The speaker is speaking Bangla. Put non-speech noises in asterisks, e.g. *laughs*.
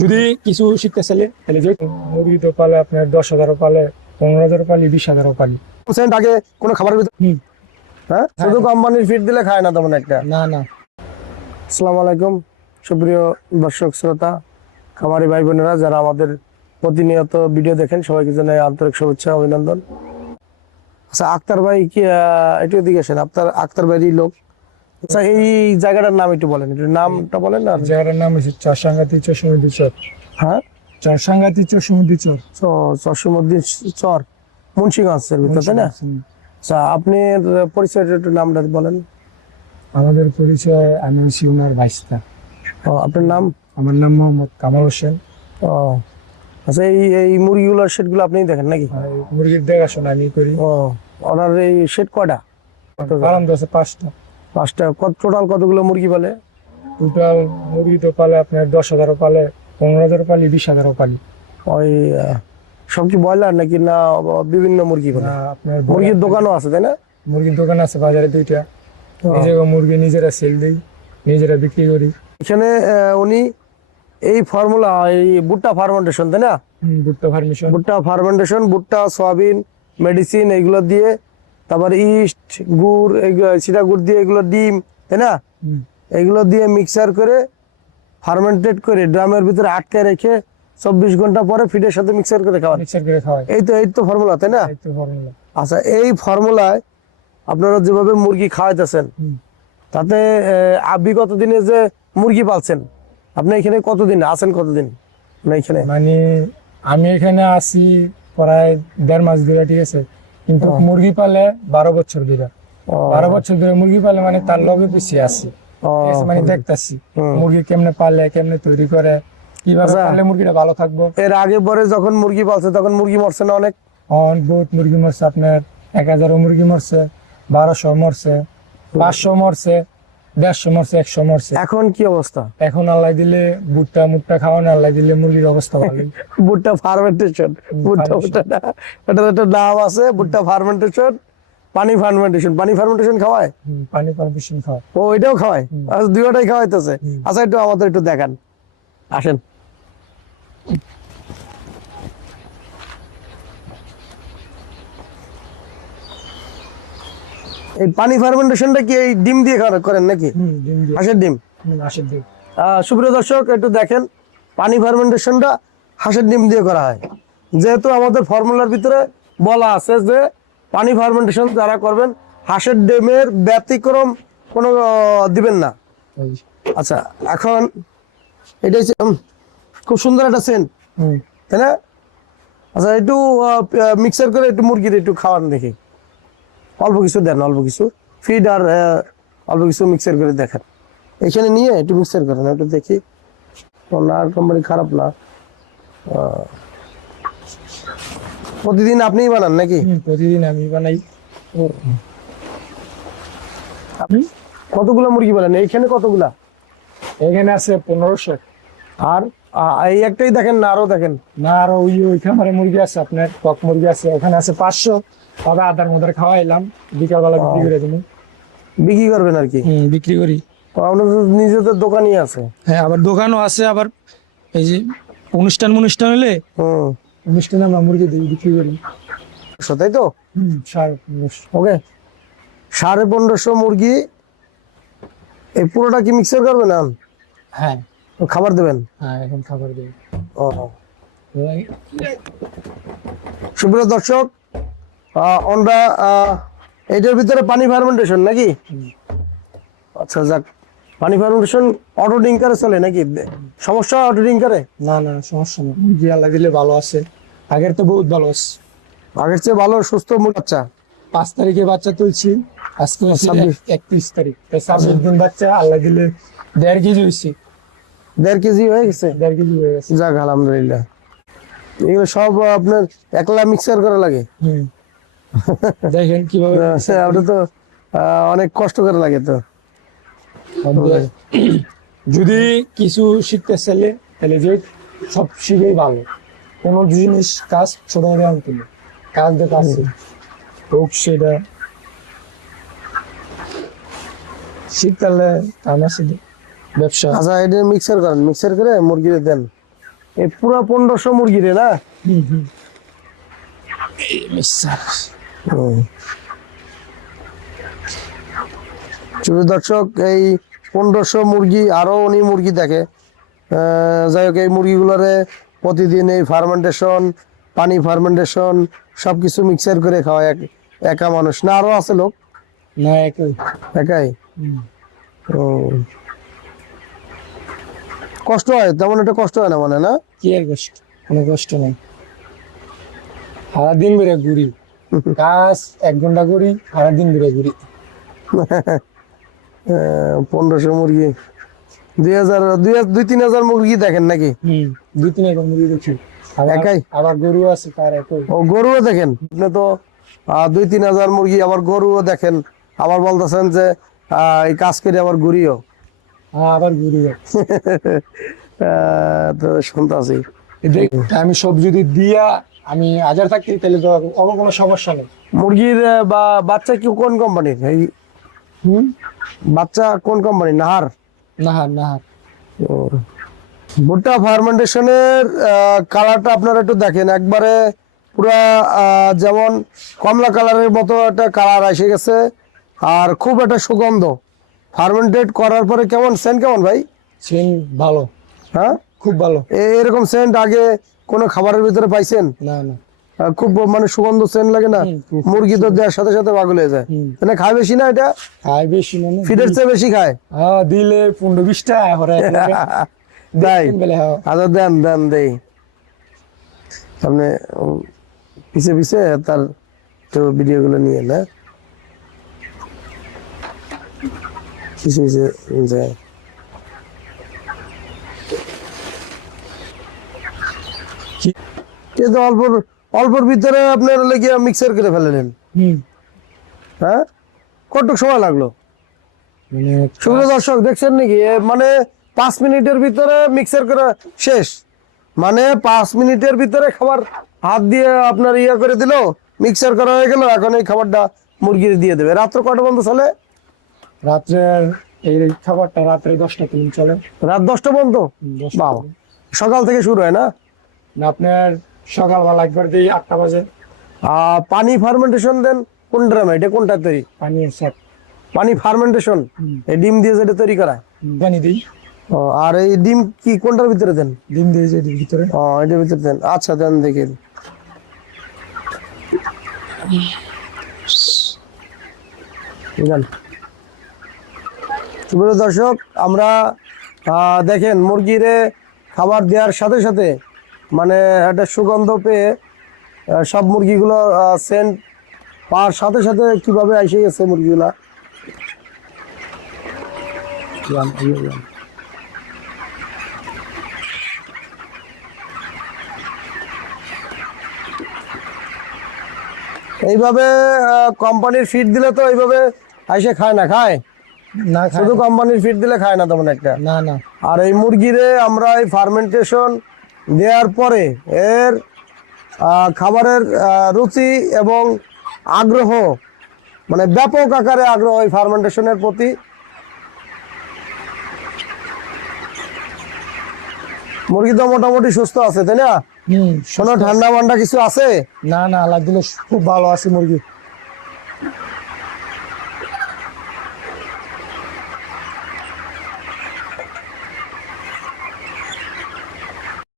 যদি কিছু শিখতে চাইলে তাহলে যে মুরগি তো পালে আপনার দশ হাজারও পালে পনেরো হাজারও পালি বিশ হাজারও পালি। পার্সেন্ট আগে কোনো খাবারের ভিতরে হুম। হ্যাঁ? শুধু কোম্পানির ফিড দিলে খায় না তেমন একটা? না না। আসসালামু আলাইকুম। সুপ্রিয় দর্শক শ্রোতা খামারি ভাই বোনেরা যারা আমাদের প্রতিনিয়ত ভিডিও দেখেন সবাইকে জানাই আন্তরিক শুভেচ্ছা অভিনন্দন। আচ্ছা আক্তার ভাই কি আহ, একটু এদিকে আসেন। আপনার আক্তার ভাইয়েরই লোক। আচ্ছা এই জায়গাটার নাম একটু বলেন একটু নামটা বলেন না। জায়গাটার নাম হচ্ছে চরসাঙ্গাতি চশমুদ্দি চর। হ্যাঁ? চরসাঙ্গাতি চশমুদ্দি চর। চশমুদ্দিন চর মুন্সিগঞ্জের ভিতর তাই না? আচ্ছা আপনার পরিচয়টা একটু নামটা বলেন। আমাদের পরিচয় আমি হচ্ছি উনার ভাইস্তা। ও, আপনার নাম? আমার নাম মোহাম্মদ কামাল হোসেন। ও আচ্ছা এই এই মুরগিগুলোর শেডগুলো আপনিই দেখেন নাকি? আর মুরগির দেখাশোনা আমি করি। ও ওনার এই শেড আছে পাঁচটা। পাঁচটা কত টোটাল কতগুলো মুরগি বলে টোটাল মুরগি তো পালে আপনার দশ হাজারও পালে পনেরো হাজারও পালি বিশ হাজারও পালি। ওই সব কি ব্রয়লার নাকি না বিভিন্ন মুরগি না, আপনার মুরগির দোকানও আছে তাই না? মুরগির দোকান আছে বাজারে দুইটা। নিজেরা মুরগি নিজেরা সেল দিই নিজেরা বিক্রি করি। এখানে উনি এই ফর্মুলা এই ভুট্টা ফার্মেন্টেশন তাই না? ভুট্টা ফার্মেশন ভুট্টা ফার্মেন্টেশন ভুট্টা সয়াবিন মেডিসিন এগুলো দিয়ে তারপর ইস্ট গুড় এগুলো সিটা গুড় দিয়ে এগুলো ডিম তাই না? এগুলো দিয়ে মিক্সার করে ফার্মেন্টেড করে ড্রামের ভিতরে আটকে রেখে চব্বিশ ঘণ্টা পরে ফিডের সাথে মিক্সার করে খাওয়া মিক্সার করে খাওয়াই। এই তো এই তো ফর্মুলা তাই না? আচ্ছা এই ফর্মুলায় আপনারা যেভাবে মুরগি খাওয়াইতেছেন তাতে আহ, বিগত দিনে যে মুরগি পালছেন আপনি এখানে কতদিন আছেন কতদিন? এখানে? মানে আমি এখানে আসি প্রায় দেড় মাস ধরে ঠিক আছে? কিন্তু মুরগি পালে বারো বছর ধরে বারো বছর ধরে মুরগি পালে মানে তার লগে পিছিয়ে আসি? মানে দেখতেছি মুরগি কেমনে পালে কেমনে তৈরি করে কীভাবে আচ্ছা। পালে মুরগিটা ভালো থাকব। এর আগে পরে যখন মুরগি পালছে তখন মুরগি মরছে না অনেক? অনেক বহুত মুরগি মরছে আপনার এক হাজারও মুরগি মরছে বারোশো মরছে পাঁচশো মরছে দেড়শো মরছে একশো মরছে। এখন কি অবস্থা? এখন আল্লাহ দিলে ভুট্টা মুট্টা খাওয়ানো আল্লাহ দিলে মুরগির অবস্থা ভালোই *laughs* ভুট্টা ফার্মেন্টেশন ভুট্টা ভুট্টা এটার একটা নাম আছে ভুট্টা ফার্মেন্টেশন পানি ফার্মেন্টেশন। পানি ফার্মেন্টেশন খাওয়ায়? পানি পারমিশন খাওয়া ও ওইটাও খাওয়ায়? আচ্ছা দুইটাই খাওয়াইতেছে। আচ্ছা একটু আমাদের একটু দেখান। আসেন। এই পানি ফার্মেন্টেশনটা কি এই ডিম দিয়ে করা- করেন নাকি। হাঁসের ডিম? হাঁসের ডিম। সুপ্রিয় দর্শক একটু দেখেন পানি ফার্মেন্টেশনটা হাঁসের ডিম দিয়ে করা হয়। যেহেতু আমাদের ফর্মুলার ভিতরে বলা আছে যে পানি ফার্মেন্টেশন যারা করবেন হাঁসের ডিমের ব্যতিক্রম কোনো দিবেন না। আচ্ছা এখন এটা হচ্ছে, খুব সুন্দর একটা সেন্ট তাই না? আচ্ছা একটু মিক্সার করে একটু মুরগির একটু খাওয়ান দেখি। অল্প কিছু দেন অল্প কিছু। ফিড আর অল্প কিছু মিক্সার করে দেখেন। এখানে নিয়ে একটু মিক্সার করেন একটু দেখি। ওনার কোম্পানি খারাপ না। প্রতিদিন আপনিই বানান নাকি? প্রতিদিন আমি বানাই। আপনি? কতগুলো মুরগি বানান? এইখানে কতগুলা? এখানে আছে পনেরোশো। আর এই একটাই দেখেন না আরও দেখেন। না আর ওই ওই খামারে মুরগি আছে আপনার কক মুরগি আছে ওখানে আছে পাঁচশো। তবে আধার মধ্যে খাওয়াইলাম বিকালবেলা বিক্রি করে তুমি বিক্রি করবেন আর কি? বিক্রি করি। তো আপনাদের নিজেদের দোকানই আছে? হ্যাঁ আবার দোকানও আছে আবার এই যে অনুষ্ঠান অনুষ্ঠান হলে অনুষ্ঠানে আমরা মুরগি দিই বিক্রি করি। তাই তো। ওকে। সাড়ে পনেরোশো মুরগি এই পুরোটা কি মিক্সার করবেন না হ্যাঁ। খাবার দেবেন? হ্যাঁ এখন খাবার দিই ও। সুপ্রিয় দর্শক আমরা এটার ভিতরে পানি ফার্মেন্টেশন নাকি? আচ্ছা যাক। পানি ফার্মেন্টেশন অটো ডিঙ্কারে চলে নাকি? সমস্যা অটো ডিঙ্কারে না না সমস্যা নেই। মুরগি আল্লাহ দিলে ভালো আছে। আগের তো বহুত ভালো আছে। আগের চেয়ে ভালো সুস্থ মুরগি বাচ্চা? পাঁচ তারিখে বাচ্চা তুলছি। আজকে। একত্রিশ তারিখ। ছাব্বিশ দিন বাচ্চা আল্লাহ দিলে দেড় কেজি হয়েছে। দেড় কেজি হয়ে গেছে? দেড় কেজি হয়ে গেছে। যাক আলহামদুলিল্লাহ। এগুলো সব আপনার একলা মিক্সার করা লাগে? হুম। দেখেন কীভাবে ওটা তো অনেক কষ্ট করে লাগে তো। যদি কিছু শিখতে চাইলে তাহলে যে সব শিখেই ভালো। কোনো জিনিস কাজ ছোট আনতে কাজ দেখে আছে হোক সেটা। শীতকালে কাম আছে ব্যবসা। আচ্ছা এটা মিক্সার করেন। মিক্সার করে মুরগিরে দেন। এই পুরো পনেরোশো মুরগিরে না? হুম হুম। এই মিক্সার শুধু দর্শক এই পনেরোশো মুরগি আরও উনি মুরগি দেখে। যাই হোক এই মুরগিগুলোরে প্রতিদিন এই ফার্মেন্টেশন পানি ফার্মেন্টেশন সবকিছু মিক্সার করে খাওয়া এক একা মানুষ। না আরও আছে লোক? না একই। একাই? ও। কষ্ট হয়? তেমন একটা কষ্ট হয় না মানে না? কি আর কষ্ট? কোনো কষ্ট নেই। সারাদিন বেড়ে ঘুরি। *laughs* কাজ এক ঘণ্টা করি সারাদিন বেড়ে ঘুরি। *laughs* পনেরোশো মুরগি। দুই হাজার দুই দুই তিন হাজার মুরগি দেখেন নাকি? দুই তিন একর মুরগি দেখি আবার- একাই? আবার গরু আছে তার একই। ও গরুও দেখেন? আপনি তো দুই তিন হাজার মুরগি আবার গরুও দেখেন। আবার বলতেছেন যে এই কাজ করে আবার ঘুরিও। হ্যাঁ, আবার গরু আছে। *laughs* আহ, তো শুনতেছি। এদের আমি সব যদি দিয়া আমি হাজার থাকি তাহলে তো আমার কোনো সমস্যা নেই। মুরগির বা বাচ্চা কি কোন কোম্পানির এই হুম? বাচ্চা কোন কোম্পানির নাহার? না না ও। ভুট্টা ফার্মেন্টেশনের কালারটা আপনারা একটু দেখেন। একবারে পুরা যেমন কমলা কালারের মতো একটা কালার এসে গেছে। আর খুব একটা সুগন্ধ। ফার্মেন্টেড করার পরে কেমন? সেন্ট কেমন ভাই? সেন ভালো। হ্যাঁ? খুব ভালো। এরকম সেন্ট আগে কোনো খাবারের ভিতরে পাইছেন? না না। খুব মানে সুগন্ধ সেন্ট লাগে না? মুরগি তো দেওয়ার সাথে সাথে পাগল হয়ে যায়। মানে খায় বেশি না এটা? খাই বেশি মানে ফিডের চেয়ে বেশি খায়? হ্যাঁ দিলে পনেরো বিশটা *laughs* বেলে হ্যাঁ। আচ্ছা দেন দেন দেই। সামনে পিছে পিছে তার তো ভিডিও গুলো নিয়ে না? পিছে পিছে যায়। কিন্তু অল্প অল্পর ভিতরে আপনার লেগে মিক্সার করে হুম। হ্যাঁ? কতটুক সময় লাগল? মানে সুপ্রিয় দর্শক দেখছেন নাকি? মানে পাঁচ মিনিটের ভিতরে মিক্সার করা শেষ। মানে পাঁচ মিনিটের ভিতরে খাবার হাত দিয়ে আপনার ইয়ে করে দিল মিক্সার করা হয়ে গেল এখন এই খাবারটা মুরগির দিয়ে দেবে। রাত্র কটা পর্যন্ত চলে? রাত্রের এই খাবারটা রাত্রে দশটা তিন চলে। রাত দশটা পর্যন্ত? দশটা বাবা সকাল থেকে শুরু হয় না? না আপনার সকালবেলা একবার দিই আটটা বাজে। পানি ফার্মেন্টেশন দেন কোন ড্রামে? এটা কোনটা তৈরি? পানি সব পানি ফার্মেন্টেশন এই ডিম দিয়ে যেটা তৈরি করা? পানি দিই। আর এই ডিম কি কোনটার ভিতরে দেন? ডিম দিয়ে যে ভিতরে। ও এটার ভিতরে দেন। আচ্ছা দেন দেখি। দর্শক আমরা দেখেন মুরগিরে খাবার দেওয়ার সাথে সাথে মানে একটা সুগন্ধ পেয়ে সব মুরগিগুলো সেন্ট পাওয়ার সাথে সাথে কীভাবে এসে গেছে মুরগিগুলা। এইভাবে কোম্পানির ফিড দিলে তো এইভাবে এসে খায় না খায়? না শুধু কোম্পানির ফিড দিলে খায় না তেমন একটা? না না। আর এই মুরগিরে আমরা এই ফার্মেন্টেশন দেওয়ার পরে এর খাবারের রুচি এবং আগ্রহ মানে ব্যাপক আকারে আগ্রহ এই ফার্মেন্টেশনের প্রতি। মুরগি তো মোটামুটি সুস্থ আছে তাই না? কোনো ঠান্ডা মান্ডা কিছু আছে? না না আল্লাহ খুব ভালো আছে মুরগি।